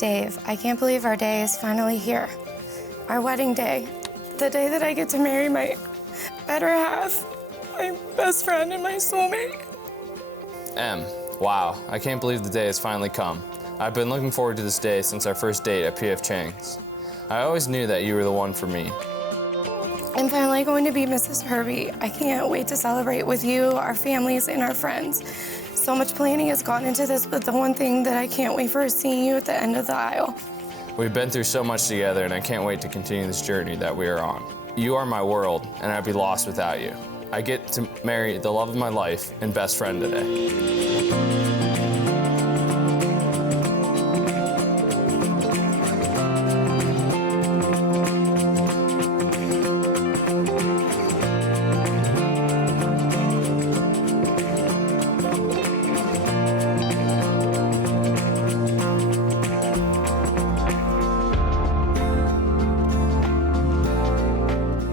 Dave, I can't believe our day is finally here. Our wedding day, the day that I get to marry my better half, my best friend and my soulmate. Em, wow, I can't believe the day has finally come. I've been looking forward to this day since our first date at P.F. Chang's. I always knew that you were the one for me. I'm finally going to be Mrs. Herbie. I can't wait to celebrate with you, our families, and our friends. So much planning has gone into this, but the one thing that I can't wait for is seeing you at the end of the aisle. We've been through so much together, and I can't wait to continue this journey that we are on. You are my world, and I'd be lost without you. I get to marry the love of my life and best friend today.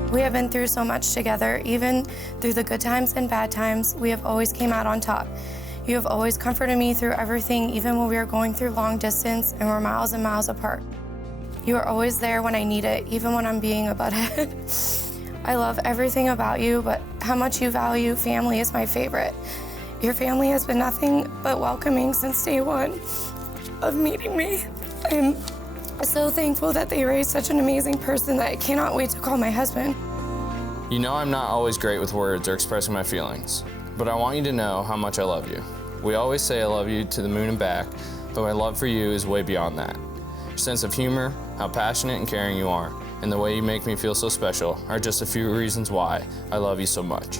We have been through so much together, even through the good times and bad times, we have always came out on top. You have always comforted me through everything, even when we were going through long distance and we're miles and miles apart. You are always there when I need it, even when I'm being a butthead. I love everything about you, but how much you value family is my favorite. Your family has been nothing but welcoming since day one of meeting me. I'm so thankful that they raised such an amazing person that I cannot wait to call my husband. You know I'm not always great with words or expressing my feelings, but I want you to know how much I love you. We always say I love you to the moon and back, but my love for you is way beyond that. Your sense of humor, how passionate and caring you are, and the way you make me feel so special are just a few reasons why I love you so much.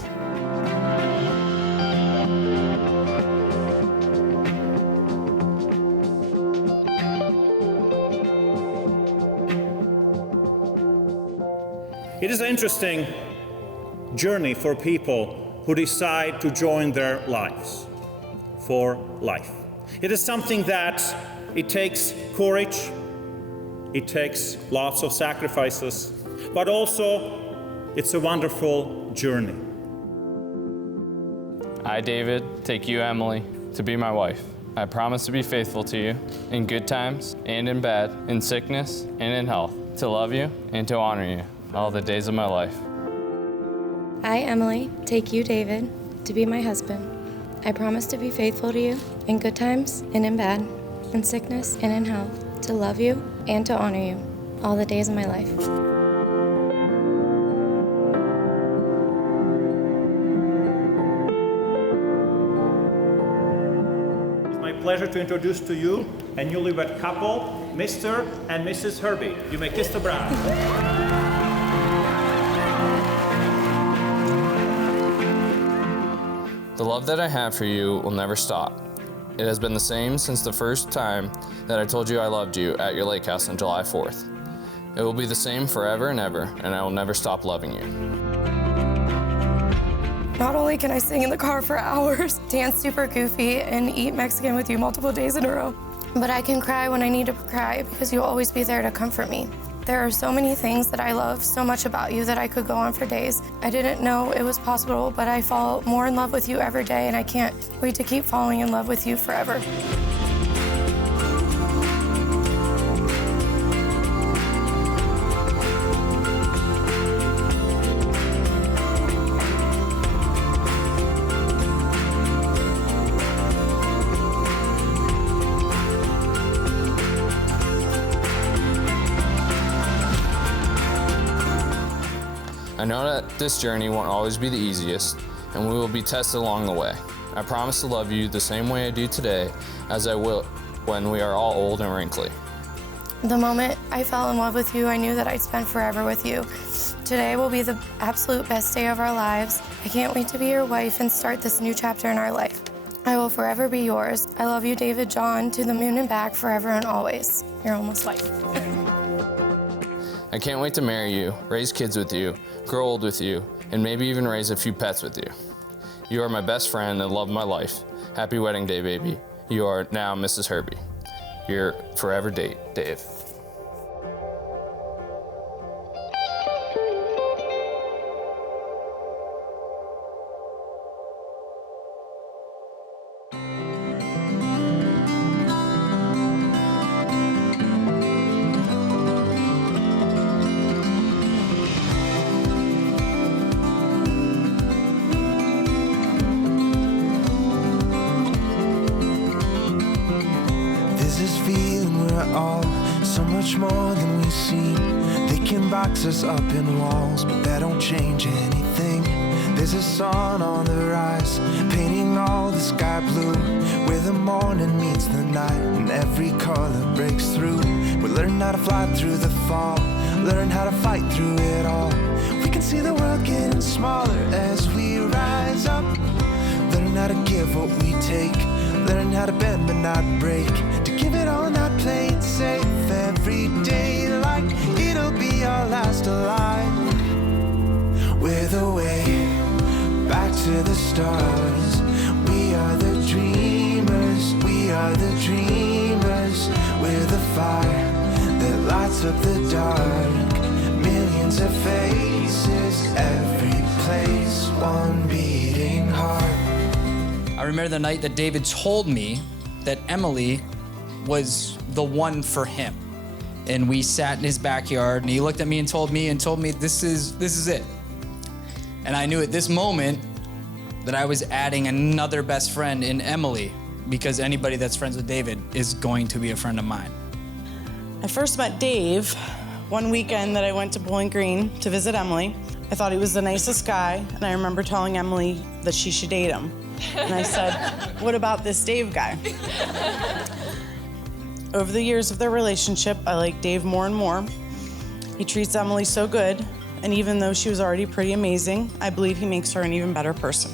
It is an interesting journey for people who decide to join their lives for life. It is something that it takes courage, it takes lots of sacrifices, but also it's a wonderful journey. I, David, take you, Emily, to be my wife. I promise to be faithful to you in good times and in bad, in sickness and in health, to love you and to honor you all the days of my life. I, Emily, take you, David, to be my husband. I promise to be faithful to you in good times and in bad, in sickness and in health, to love you and to honor you all the days of my life. It's my pleasure to introduce to you a newlywed couple, Mr. and Mrs. Herbie. You may kiss the bride. The love that I have for you will never stop. It has been the same since the first time that I told you I loved you at your lake house on July 4th. It will be the same forever and ever, and I will never stop loving you. Not only can I sing in the car for hours, dance super goofy, and eat Mexican with you multiple days in a row, but I can cry when I need to cry because you'll always be there to comfort me. There are so many things that I love so much about you that I could go on for days. I didn't know it was possible, but I fall more in love with you every day, and I can't wait to keep falling in love with you forever. I know that this journey won't always be the easiest, and we will be tested along the way. I promise to love you the same way I do today as I will when we are all old and wrinkly. The moment I fell in love with you, I knew that I'd spend forever with you. Today will be the absolute best day of our lives. I can't wait to be your wife and start this new chapter in our life. I will forever be yours. I love you, David John, to the moon and back, forever and always. Your almost wife. I can't wait to marry you, raise kids with you, grow old with you, and maybe even raise a few pets with you. You are my best friend and love of my life. Happy wedding day, baby. You are now Mrs. Herbie. Your forever date, Dave. boxes up in walls, but that don't change anything. There's a sun on the rise, painting all the sky blue, where the morning meets the night and every color breaks through. We learn how to fly through the fall, learn how to fight through it all. We can see the world getting smaller as we rise up. Learn how to give what we take, learn how to bend but not break, to give it all, not play it safe. Every day like it'll be our last alive. We're the way back to the stars. We are the dreamers, we are the dreamers. We're the fire that lights up the dark. Millions of faces, every place, one beating heart. I remember the night that David told me that Emily was the one for him. And we sat in his backyard and he looked at me and told me this is it. And I knew at this moment that I was adding another best friend in Emily, because anybody that's friends with David is going to be a friend of mine. I first met Dave one weekend that I went to Bowling Green to visit Emily. I thought he was the nicest guy, and I remember telling Emily that she should date him. And I said, what about this Dave guy? Over the years of their relationship, I like Dave more and more. He treats Emily so good, and even though she was already pretty amazing, I believe he makes her an even better person.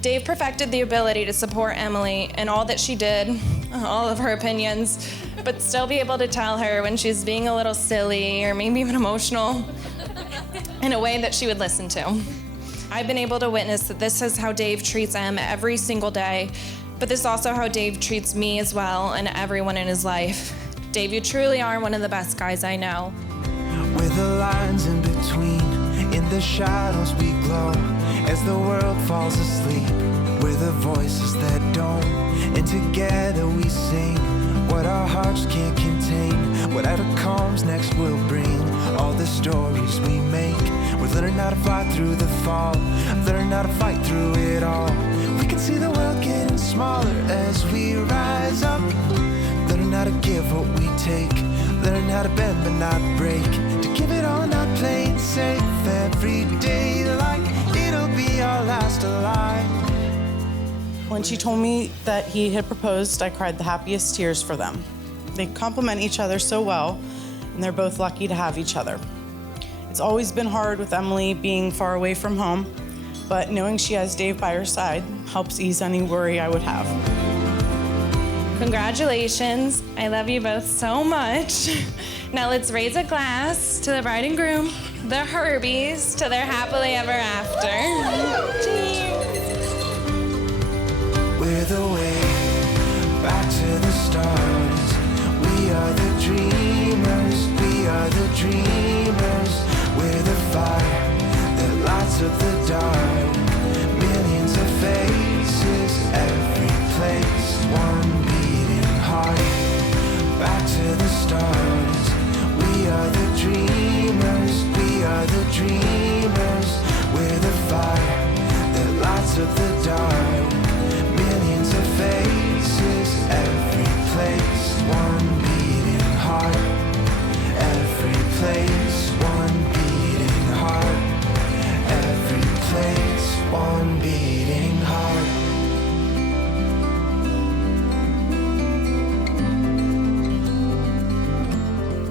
Dave perfected the ability to support Emily in all that she did, all of her opinions, but still be able to tell her when she's being a little silly or maybe even emotional in a way that she would listen to. I've been able to witness that this is how Dave treats Em every single day, but this is also how Dave treats me as well and everyone in his life. Dave, you truly are one of the best guys I know. With the lines in between, in the shadows we glow, as the world falls asleep, we're the voices that don't, and together we sing what our hearts can't contain. Whatever comes next we'll bring all the stories we make. We're learning how to fly through the fall, learning how to fight through it all. We can see the world getting smaller as we rise up, learning how to give what we take, learning how to bend but not break, to give it all, not play it safe. Every day like it'll be our last alive. When she told me that he had proposed, I cried the happiest tears for them. They complement each other so well, and they're both lucky to have each other. It's always been hard with Emily being far away from home, but knowing she has Dave by her side helps ease any worry I would have. Congratulations. I love you both so much. Now let's raise a glass to the bride and groom, the Herbies, to their happily ever after. Cheers. We're the way back to the stars. We are the dreamers, we are the dreamers. We're the fire that lights up the dark. Millions of faces, every place, one beating heart. Back to the stars. We are the dreamers, we are the dreamers. We're the fire that lights up the dark. Millions of faces, every place, one beating heart. Every place, one beating heart. Every place, one beating heart.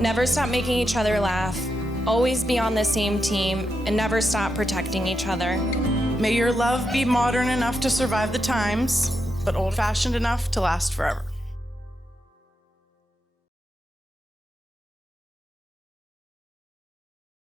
Never stop making each other laugh. Always be on the same team and never stop protecting each other. May your love be modern enough to survive the times, but old-fashioned enough to last forever.